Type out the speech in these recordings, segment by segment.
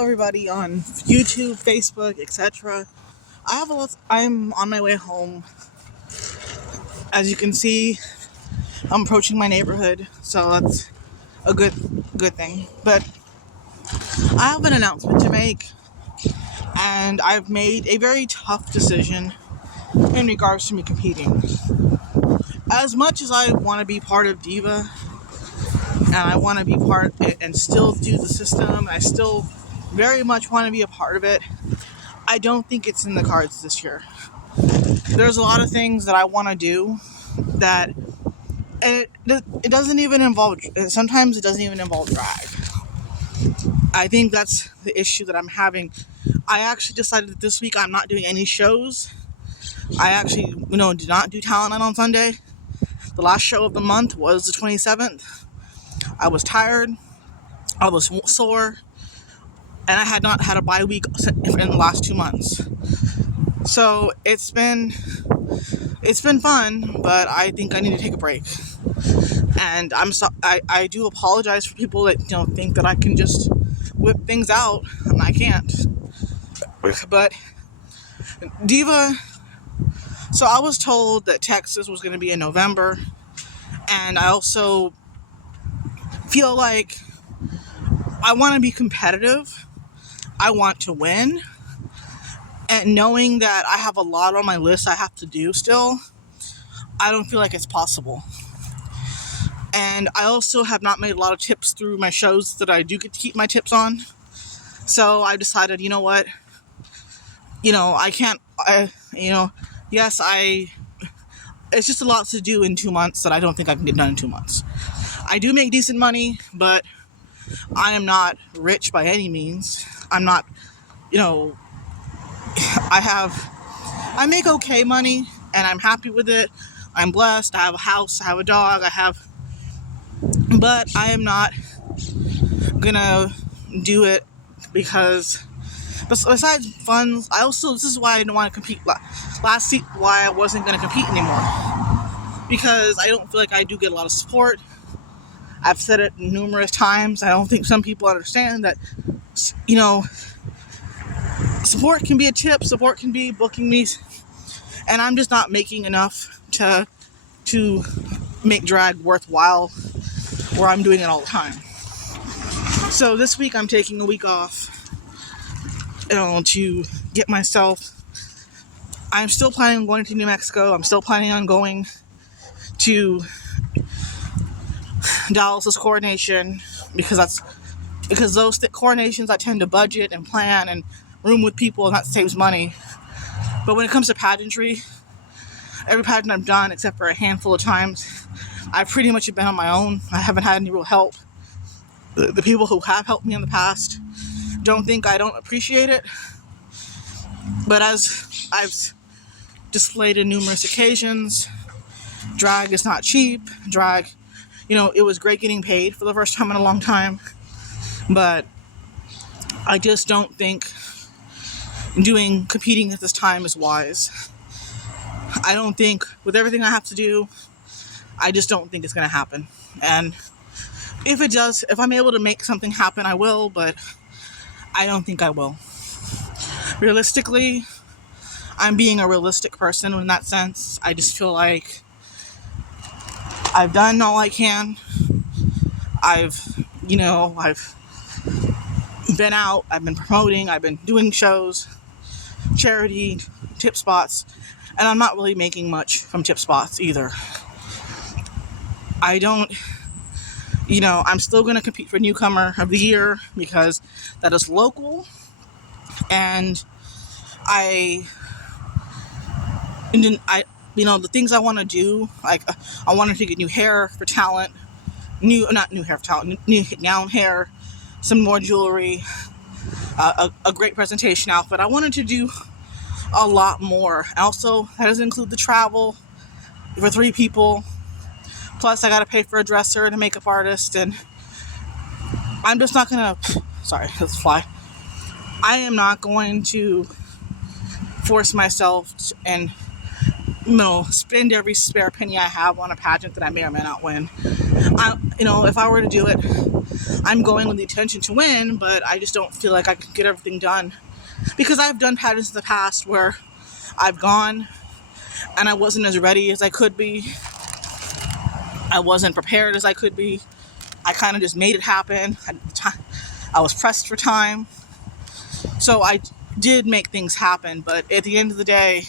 Hello, everybody on YouTube, Facebook, etc. I'm on my way home. As you can see, I'm approaching my neighborhood, so that's a good thing. But I have an announcement to make, and I've made a very tough decision in regards to me competing. As much as I want to be part of Diva, and I want to be part and still do the system, and I still very much want to be a part of it, I don't think it's in the cards this year. There's a lot of things that I want to do that, and it doesn't even involve, sometimes it doesn't even involve drag. I think that's the issue that I'm having. I actually decided that this week I'm not doing any shows. I actually, did not do Talent Night on Sunday. The last show of the month was the 27th. I was tired, I was sore, and I had not had a bye week in the last 2 months. So it's been fun, but I think I need to take a break. And I do apologize for people that think that I can just whip things out, and I can't. But Diva, so I was told that Texas was going to be in November, and I also feel like I want to be competitive. I want to win, and knowing that I have a lot on my list I have to do still, I don't feel like it's possible. And I also have not made a lot of tips through my shows that I do get to keep my tips on. So I decided, what? I can't, it's just a lot to do in 2 months that I don't think I can get done in 2 months. I do make decent money, but I am not rich by any means. I'm not, I make okay money, and I'm happy with it. I'm blessed. I have a house, I have a dog, but I am not gonna do it because besides funds, this is why I didn't want to compete last week, why I wasn't gonna compete anymore, because I don't feel like I do get a lot of support. I've said it numerous times. I don't think some people understand that, support can be a tip, support can be booking me, and I'm just not making enough to make drag worthwhile where I'm doing it all the time. So this week I'm taking a week off, to get myself. I'm still planning on going to New Mexico. I'm still planning on going to Dallas's coronation, because those coronations I tend to budget and plan and room with people, and that saves money. But when it comes to pageantry, every pageant I've done, except for a handful of times, I've pretty much been on my own. I haven't had any real help. The people who have helped me in the past don't think I don't appreciate it. But as I've displayed in numerous occasions, drag is not cheap. Drag, it was great getting paid for the first time in a long time, but I just don't think competing at this time is wise. I don't think, with everything I have to do, I just don't think it's going to happen. And if it does, if I'm able to make something happen, I will, but I don't think I will. Realistically, I'm being a realistic person in that sense. I just feel like I've done all I can. I've been out, I've been promoting, I've been doing shows, charity, tip spots, and I'm not really making much from tip spots either. I'm still going to compete for Newcomer of the Year because that is local, and the things I want to do, like I wanted to get new hair for talent, new gown hair, some more jewelry, a great presentation outfit. I wanted to do a lot more. Also, that doesn't include the travel for 3 people. Plus, I got to pay for a dresser and a makeup artist, and I'm just not going to, sorry, let's fly. I am not going to force myself and, spend every spare penny I have on a pageant that I may or may not win. If I were to do it, I'm going with the intention to win, but I just don't feel like I can get everything done. Because I've done pageants in the past where I've gone and I wasn't as ready as I could be. I wasn't prepared as I could be. I kind of just made it happen. I was pressed for time. So I did make things happen, but at the end of the day,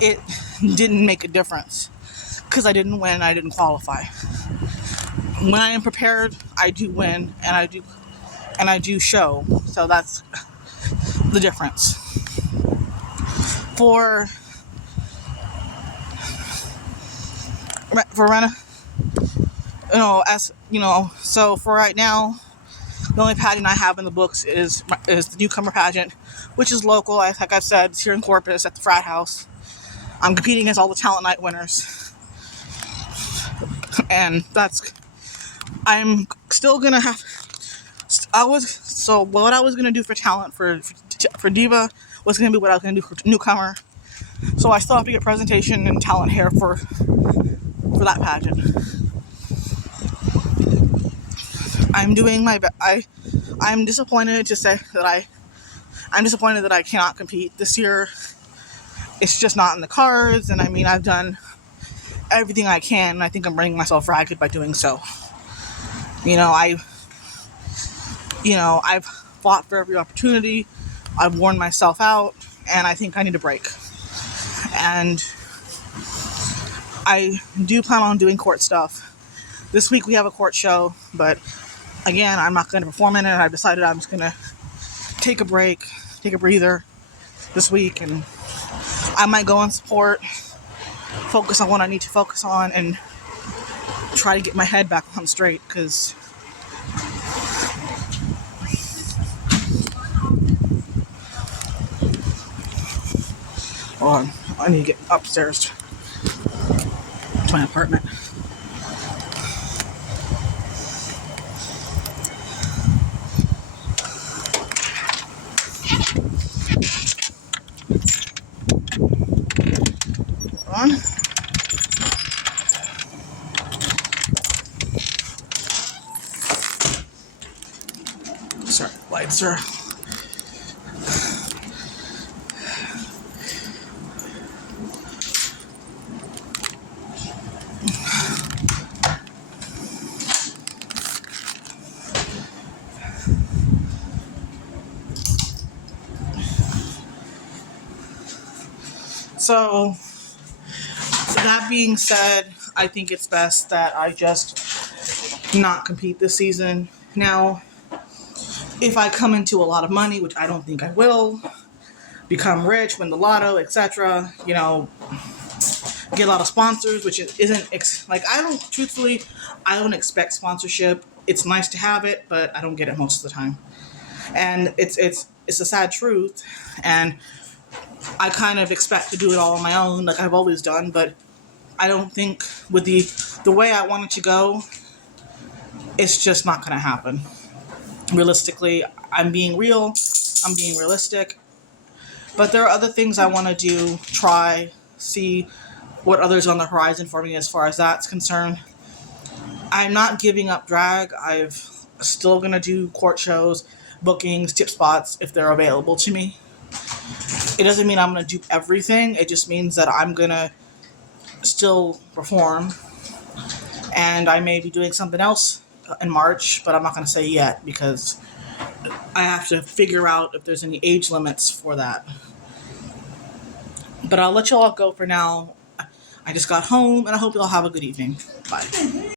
it didn't make a difference because I didn't win and I didn't qualify. When I am prepared, I do win and I do show. So that's the difference. For Rena, so for right now, the only pageant I have in the books is the newcomer pageant, which is local. Like I've said, it's here in Corpus at the frat house. I'm competing against all the talent night winners, and I'm still gonna have. What I was gonna do for talent for Diva was gonna be what I was gonna do for newcomer. So I still have to get presentation and talent hair for that pageant. I'm doing my best. I'm disappointed to say that I'm disappointed that I cannot compete this year. It's just not in the cards, and I mean I've done everything I can, and I think I'm running myself ragged by doing so. I've fought for every opportunity. I've worn myself out, and I think I need a break. And I do plan on doing court stuff. This week we have a court show, but again, I'm not going to perform in it. I've decided I'm just going to take a break, take a breather this week, and I might go and support, focus on what I need to focus on, and try to get my head back on straight, because hold on, I need to get upstairs to my apartment. Hold on. Sorry, lights are. So, that being said, I think it's best that I just not compete this season. Now, if I come into a lot of money, which I don't think I will, become rich, win the lotto, etc., get a lot of sponsors, which isn't, I don't expect sponsorship. It's nice to have it, but I don't get it most of the time. And it's a sad truth, and I kind of expect to do it all on my own, like I've always done, but I don't think with the way I want it to go, it's just not going to happen. Realistically, I'm being real, I'm being realistic, but there are other things I want to do, try, see what others on the horizon for me as far as that's concerned. I'm not giving up drag. I'm still going to do court shows, bookings, tip spots if they're available to me. It doesn't mean I'm going to do everything. It just means that I'm going to still perform. And I may be doing something else in March, but I'm not going to say yet because I have to figure out if there's any age limits for that. But I'll let you all go for now. I just got home, and I hope you all have a good evening. Bye.